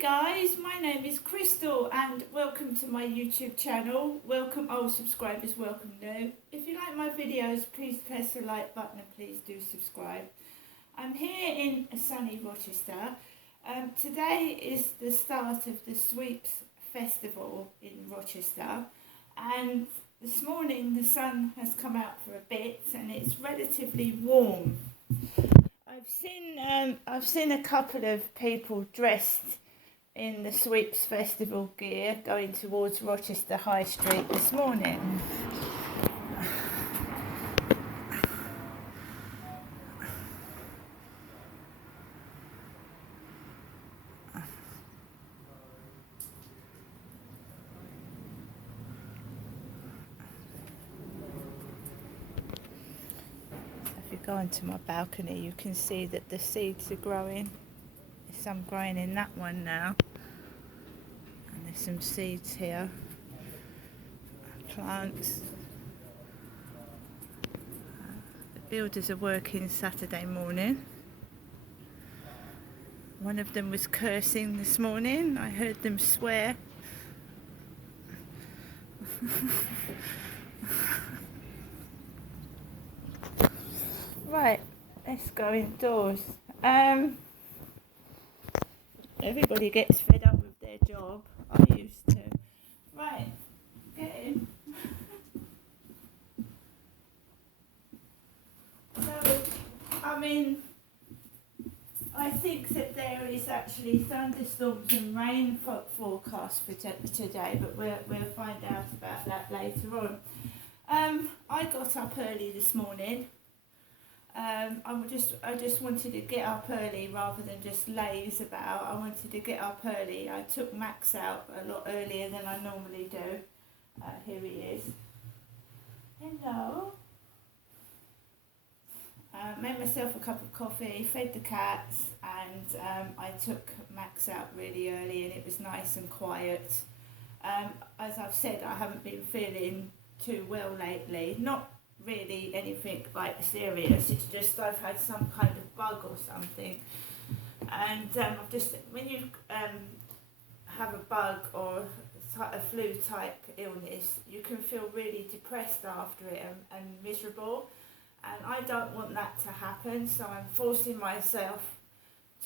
Guys, my name is Crystal and welcome to my YouTube channel. Welcome old subscribers, welcome new. If you like my videos, please press the like button and please do subscribe. I'm here in sunny Rochester. Today is the start of the Sweeps Festival in Rochester, and this morning the sun has come out for a bit and it's relatively warm. I've seen a couple of people dressed in the Sweeps Festival gear going towards Rochester High Street this morning. If you go onto my balcony, you can see that the seeds are growing. There's some growing in that one now. And there's some seeds here. Plants. The builders are working Saturday morning. One of them was cursing this morning. I heard them swear. Right, let's go indoors. Everybody gets fed up with their job. I used to. Right, get in. So, I think that there is actually thunderstorms and rain forecast for today, but we'll find out about that later on. I got up early this morning. I just wanted to get up early rather than just laze about. I wanted to get up early. I took Max out a lot earlier than I normally do. Here he is. Hello. Made myself a cup of coffee, fed the cats, and I took Max out really early, and it was nice and quiet. As I've said, I haven't been feeling too well lately. Not really anything like serious, it's just I've had some kind of bug or something, and I've just, when you have a bug or a flu type illness, you can feel really depressed after it and miserable, and I don't want that to happen, so I'm forcing myself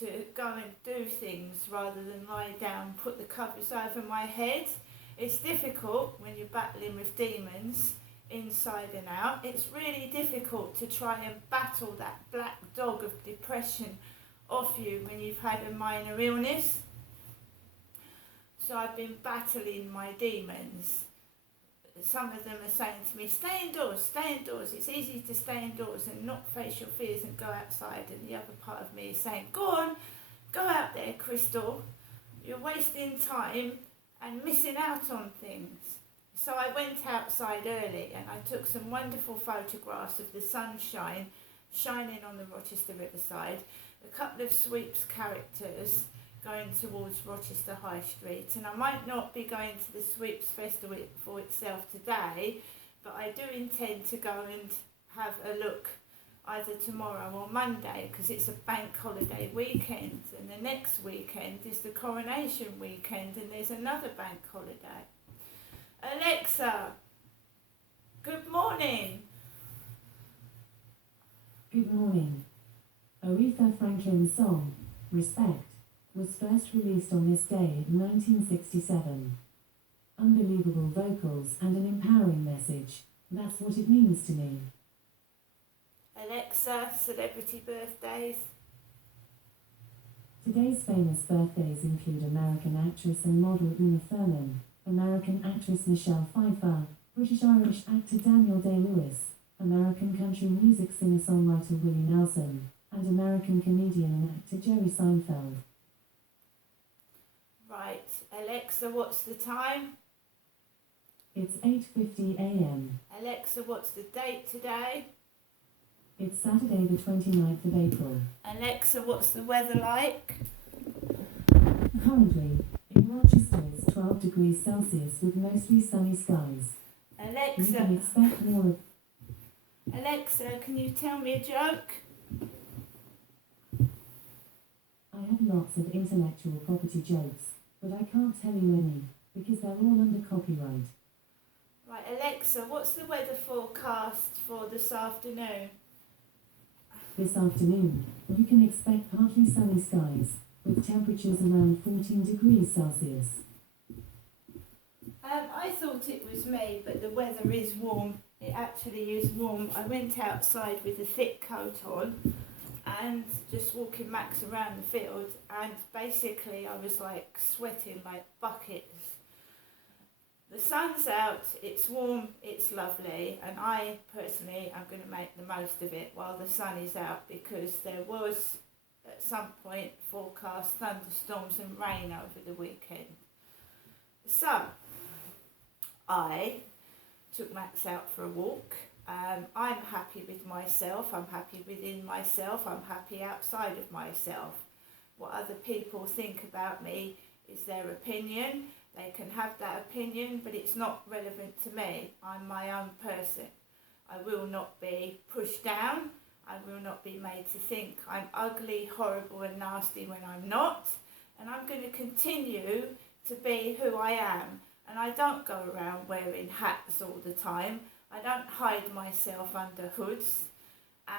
to go and do things rather than lie down, put the covers over my head. It's difficult when you're battling with demons inside and out. It's really difficult to try and battle that black dog of depression off you when you've had a minor illness. So I've been battling my demons. Some of them are saying to me, stay indoors, it's easy to stay indoors and not face your fears and go outside, and the other part of me is saying, go on, go out there, Crystal, you're wasting time and missing out on things. So I went outside early and I took some wonderful photographs of the sunshine shining on the Rochester Riverside, a couple of Sweeps characters going towards Rochester High Street, and I might not be going to the Sweeps Festival for itself today, but I do intend to go and have a look either tomorrow or Monday, because it's a bank holiday weekend, and the next weekend is the coronation weekend, and there's another bank holiday. Alexa, good morning. Good morning. Aretha Franklin's song, Respect, was first released on this day in 1967. Unbelievable vocals and an empowering message, that's what it means to me. Alexa, celebrity birthdays. Today's famous birthdays include American actress and model Uma Thurman, American actress Michelle Pfeiffer, British-Irish actor Daniel Day-Lewis, American country music singer-songwriter Willie Nelson, and American comedian and actor Jerry Seinfeld. Right, Alexa, what's the time? It's 8:50 a.m. Alexa, what's the date today? It's Saturday the 29th of April. Alexa, what's the weather like? Currently, in Rochester it's 12 degrees Celsius with mostly sunny skies. You Alexa, can expect more of... Alexa, can you tell me a joke? I have lots of intellectual property jokes, but I can't tell you any, because they're all under copyright. Right, Alexa, what's the weather forecast for this afternoon? This afternoon, you can expect partly sunny skies, with temperatures around 14 degrees Celsius. I thought it was me, but the weather is warm. It actually is warm. I went outside with a thick coat on and just walking Max around the field, and basically I was like sweating like buckets. The sun's out, it's warm, it's lovely, and I personally am going to make the most of it while the sun is out, because there was at some point forecast thunderstorms and rain over the weekend. So I took Max out for a walk. I'm happy with myself, I'm happy within myself, I'm happy outside of myself. What other people think about me is their opinion. They can have that opinion, but it's not relevant to me. I'm my own person. I will not be pushed down. I will not be made to think I'm ugly, horrible and nasty when I'm not. And I'm going to continue to be who I am. And I don't go around wearing hats all the time. I don't hide myself under hoods.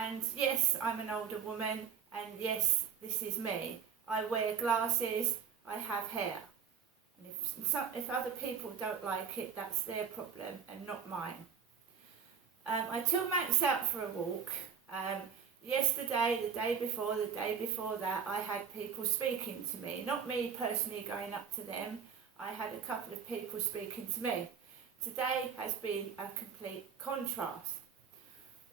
And yes, I'm an older woman. And yes, this is me. I wear glasses. I have hair. And if other people don't like it, that's their problem and not mine. I took Max out for a walk. Yesterday, the day before that, I had people speaking to me. Not me personally going up to them. I had a couple of people speaking to me. Today has been a complete contrast.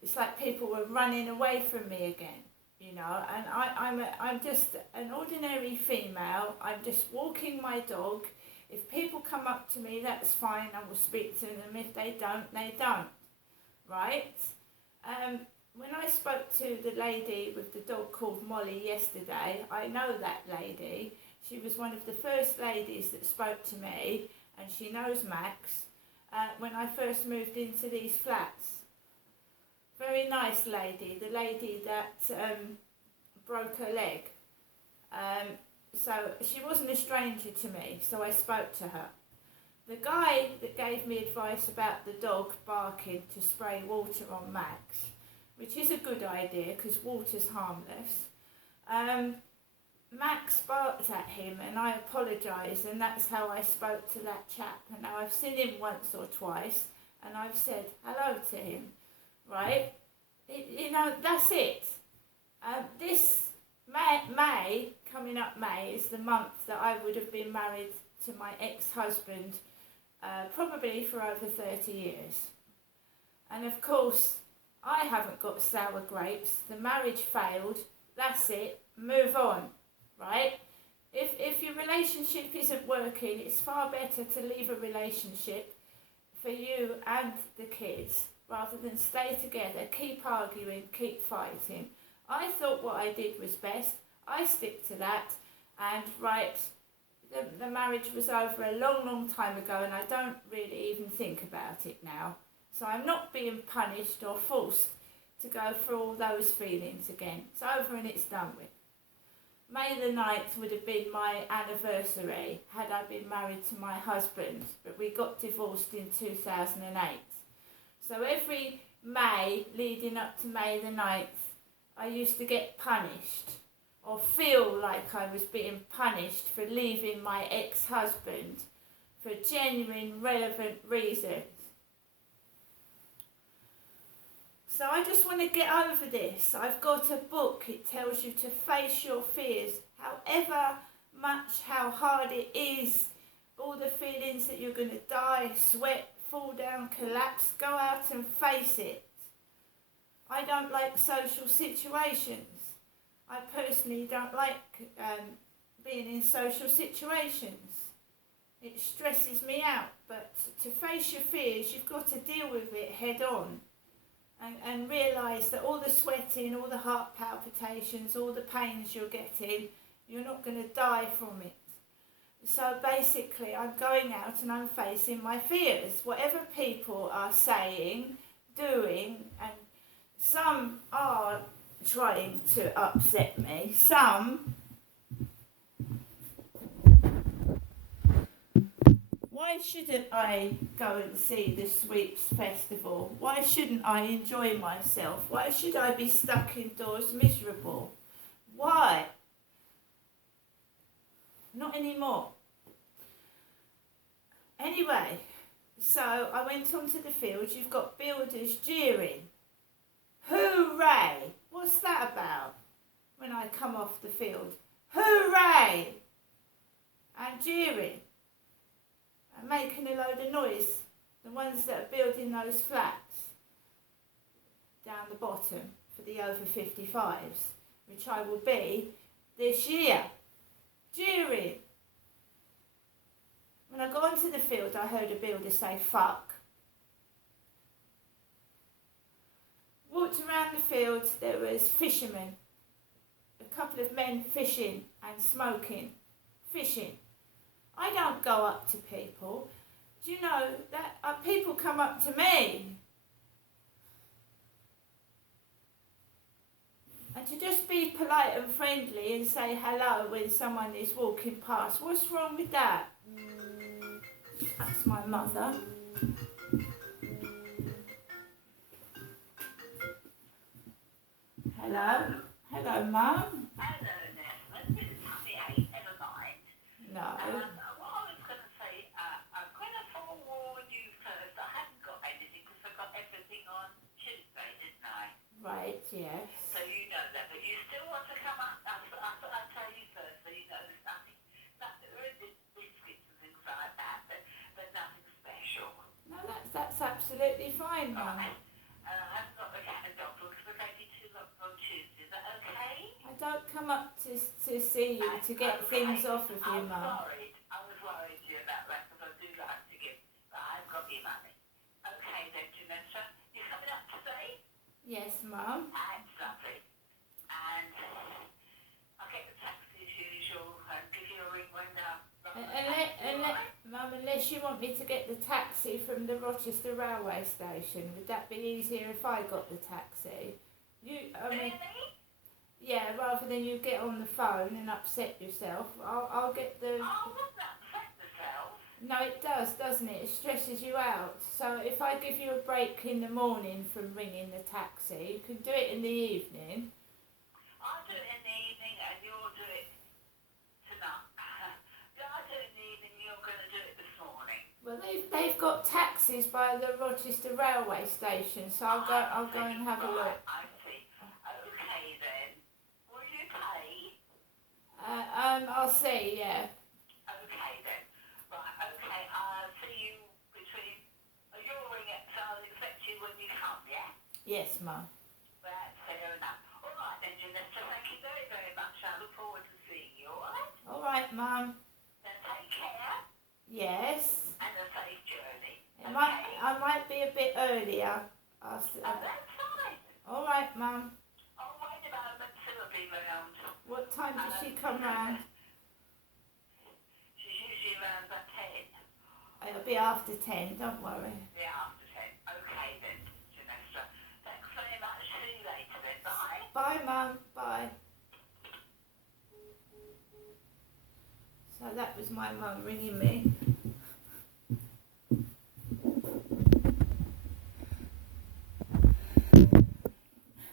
It's like people were running away from me again, you know, and I'm just an ordinary female. I'm just walking my dog. If people come up to me, that's fine, I will speak to them. If they don't, they don't, right? When I spoke to the lady with the dog called Molly yesterday, I know that lady. She was one of the first ladies that spoke to me, and she knows Max, when I first moved into these flats. Very nice lady, the lady that broke her leg. So she wasn't a stranger to me, so I spoke to her. The guy that gave me advice about the dog barking to spray water on Max, which is a good idea because water's harmless, Max barked at him and I apologised, and that's how I spoke to that chap. And now I've seen him once or twice and I've said hello to him, right? You know, that's it. This May, coming up May, is the month that I would have been married to my ex-husband, probably for over 30 years. And of course, I haven't got sour grapes. The marriage failed. That's it. Move on, right? If your relationship isn't working, it's far better to leave a relationship for you and the kids rather than stay together, keep arguing, keep fighting. I thought what I did was best. I stick to that, and right, the marriage was over a long, long time ago, and I don't really even think about it now. So I'm not being punished or forced to go through all those feelings again. It's over and it's done with. May the 9th would have been my anniversary had I been married to my husband, but we got divorced in 2008. So every May leading up to May the 9th, I used to get punished or feel like I was being punished for leaving my ex-husband for genuine, relevant reasons. So I just want to get over this. I've got a book. It tells you to face your fears, however much, how hard it is, all the feelings that you're going to die, sweat, fall down, collapse, go out and face it. I don't like social situations. I personally don't like being in social situations. It stresses me out, but to face your fears, you've got to deal with it head on and realise that all the sweating, all the heart palpitations, all the pains you're getting, you're not going to die from it. So basically, I'm going out and I'm facing my fears. Whatever people are saying, doing, and some are trying to upset me. Some Why shouldn't I go and see the Sweeps Festival? Why shouldn't I enjoy myself? Why should I be stuck indoors miserable? Why? Not anymore. Anyway, so I went onto the field. You've got builders jeering. Hooray! What's that about? When I come off the field. Hooray! And jeering. And making a load of noise. The ones that are building those flats down the bottom for the over 55s, which I will be this year. Jeering. When I got onto the field, I heard a builder say, fuck. Walked around the field, there was fishermen. A couple of men fishing and smoking. Fishing. I don't go up to people. Do you know that people come up to me? And to just be polite and friendly and say hello when someone is walking past, what's wrong with that? That's my mother. Hello? Hello, Mum? Hello, Nesman. This is Happy 8, never mind. No. What I was going to say, I'm going to forewarn you first. I haven't got anything because I got everything on Tuesday, didn't I? Right, yes. So you know that, but you still want to come up. I thought I'd tell you first so you know there's nothing. There are biscuits and things like that, but nothing special. No, that's absolutely fine, Mum. Right. I haven't got the cat and dog books, but maybe two on Tuesday. Is that okay? I don't come up to see you to get things off of you, Mum. I was worried you about that because I do like to give, but I've got your money. Okay then, Janessa, you coming up today? Yes, Mum. That's lovely. And I'll get the taxi as usual and give you a ring when Mum, unless you want me to get the taxi from the Rochester railway station, would that be easier if I got the taxi? Really? Yeah, rather than you get on the phone and upset yourself, I'll get the... I wouldn't upset myself. No, it does, doesn't it? It stresses you out. So if I give you a break in the morning from ringing the taxi, you can do it in the evening. I'll do it in the evening and you'll do it tonight. I'll do it in the evening, you're going to do it this morning. Well, they've got taxis by the Rochester railway station, so I'll go and have a look. I see. Okay then. Will you pay? I'll see, yeah. Okay then. Right, okay, I'll see you between... You'll ring it, so I'll expect you when you come, yeah? Yes, Mum. Right, fair enough. All right then, Janessa, thank you very, very much. I look forward to seeing you, all right? All right, Mum. Then take care Yes. and a safe journey. I might be a bit earlier. That's fine. All right, Mum. Oh, wait a moment, she'll be round. What time does she come round? She's usually around about 10. It'll be after 10, don't worry. Yeah, after 10. Okay then, Janessa. Thanks very much. See you later then. Bye. Bye, Mum. Bye. So that was my mum ringing me.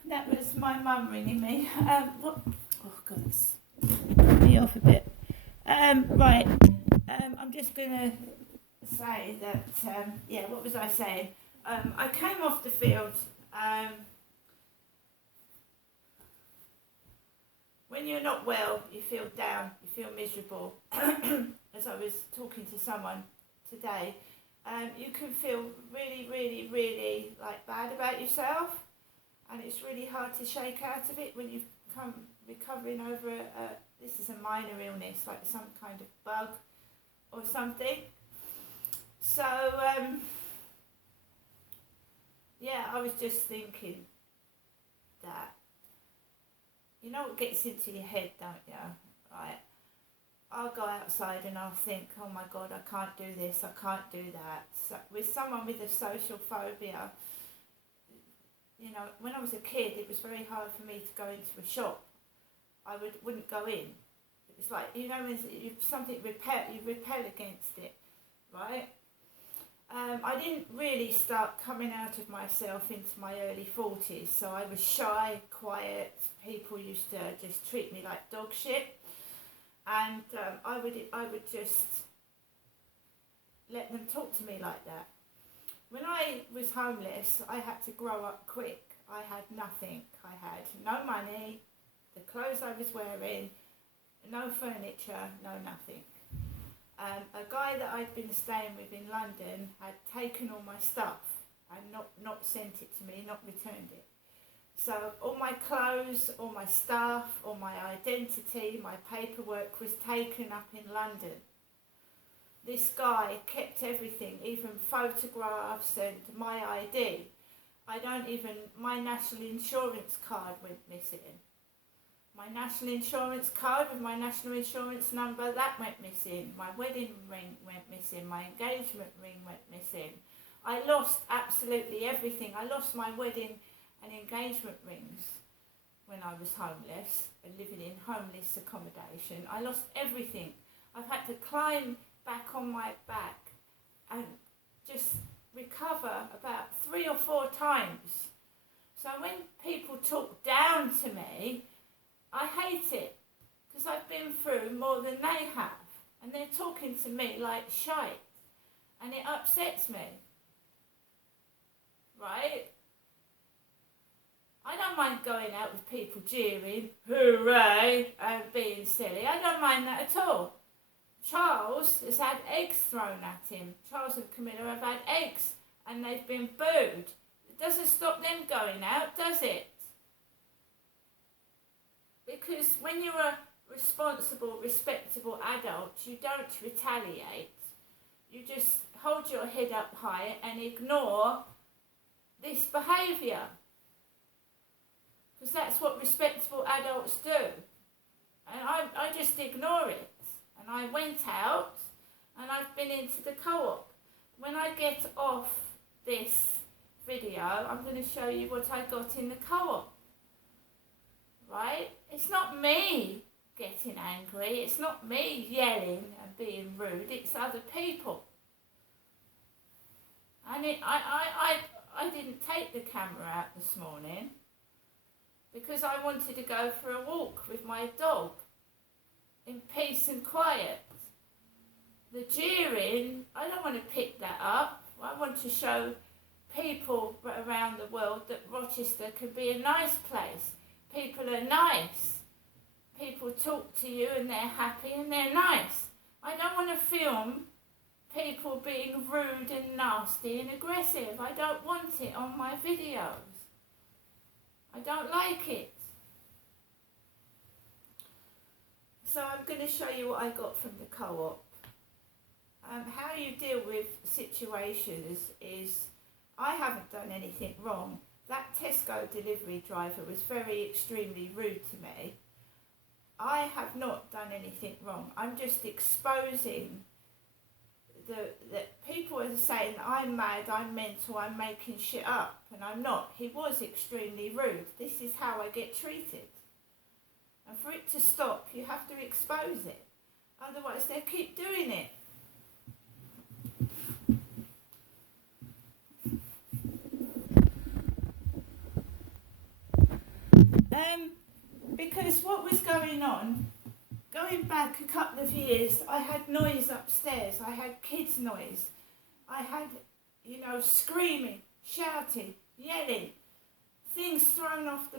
That was my mum ringing me. What? Oh God, it's put me off a bit. Right. I'm just gonna say that. Yeah. What was I saying? I came off the field. When you're not well, you feel down, you feel miserable. As I was talking to someone today, you can feel really, really, really like bad about yourself, and it's really hard to shake out of it when you come recovering over this is a minor illness, like some kind of bug or something. So yeah, I was just thinking that. You know what gets into your head, don't you? Right. I'll go outside and I'll think, oh my God, I can't do this, I can't do that. So, with someone with a social phobia, you know, when I was a kid, it was very hard for me to go into a shop. I wouldn't go in. It's like, you know, when something you repel against it. right? I didn't really start coming out of myself into my early 40s, so I was shy, quiet. People used to just treat me like dog shit, and I would just let them talk to me like that. When I was homeless, I had to grow up quick. I had nothing. I had no money, the clothes I was wearing, no furniture, no nothing. A guy that I'd been staying with in London had taken all my stuff and not sent it to me, not returned it. So all my clothes, all my stuff, all my identity, my paperwork was taken up in London. This guy kept everything, even photographs and my ID. My national insurance card went missing. My national insurance card with my national insurance number, that went missing. My wedding ring went missing. My engagement ring went missing. I lost absolutely everything. I lost my wedding and engagement rings when I was homeless and living in homeless accommodation. I lost everything. I've had to climb back on my back and just recover about 3 or 4 times. So when people talk down to me, I hate it, because I've been through more than they have, and they're talking to me like shite, and it upsets me, right? I don't mind going out with people jeering, hooray, and being silly. I don't mind that at all. Charles has had eggs thrown at him. Charles and Camilla have had eggs, and they've been booed. It doesn't stop them going out, does it? Because when you're a responsible, respectable adult, you don't retaliate. You just hold your head up high and ignore this behaviour. Because that's what respectable adults do. And I just ignore it. And I went out and I've been into the co-op. When I get off this video, I'm going to show you what I got in the co-op. Right? It's not me getting angry. It's not me yelling and being rude. It's other people. And I didn't take the camera out this morning because I wanted to go for a walk with my dog in peace and quiet. The jeering, I don't want to pick that up. I want to show people around the world that Rochester can be a nice place. People are nice. People talk to you and they're happy and they're nice. I don't want to film people being rude and nasty and aggressive. I don't want it on my videos. I don't like it. So I'm going to show you what I got from the co-op. How you deal with situations is, I haven't done anything wrong. That Tesco delivery driver was very extremely rude to me. I have not done anything wrong. I'm just exposing that people are saying I'm mad, I'm mental, I'm making shit up, and I'm not. He was extremely rude. This is how I get treated. And for it to stop, you have to expose it. Otherwise, they'll keep doing it. Because what was going on, going back a couple of years, I had noise upstairs. I had kids' noise. I had, screaming, shouting, yelling, things thrown off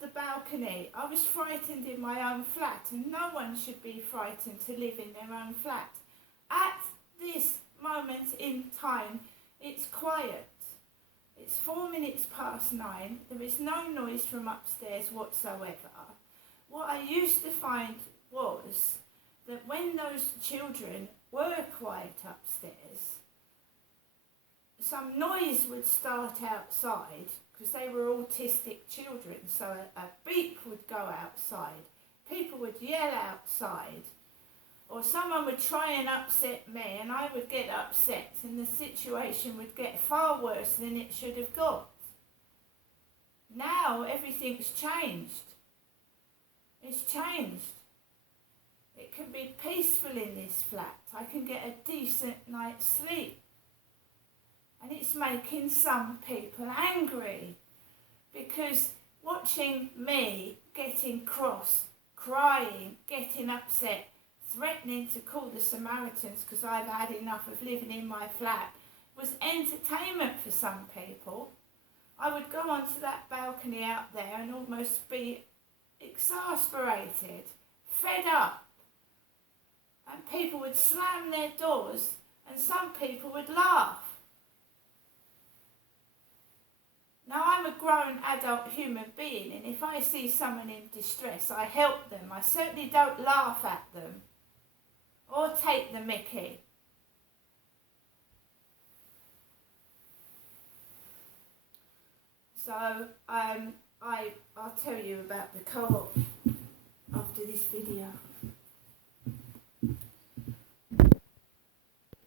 the balcony. I was frightened in my own flat, and no one should be frightened to live in their own flat. At this moment in time, it's quiet. It's 4 minutes past 9. There is no noise from upstairs whatsoever. What I used to find was that when those children were quiet upstairs, some noise would start outside, because they were autistic children, so a beep would go outside. People would yell outside, or someone would try and upset me, and I would get upset, and the situation would get far worse than it should have got. Now everything's changed. It's changed. It can be peaceful in this flat. I can get a decent night's sleep. And it's making some people angry because watching me getting cross, crying, getting upset, threatening to call the Samaritans because I've had enough of living in my flat was entertainment for some people. I would go onto that balcony out there and almost be exasperated, fed up. And people would slam their doors and some people would laugh. Now I'm a grown adult human being, and if I see someone in distress, I help them. I certainly don't laugh at them or take the mickey. So I'll tell you about the co-op after this video.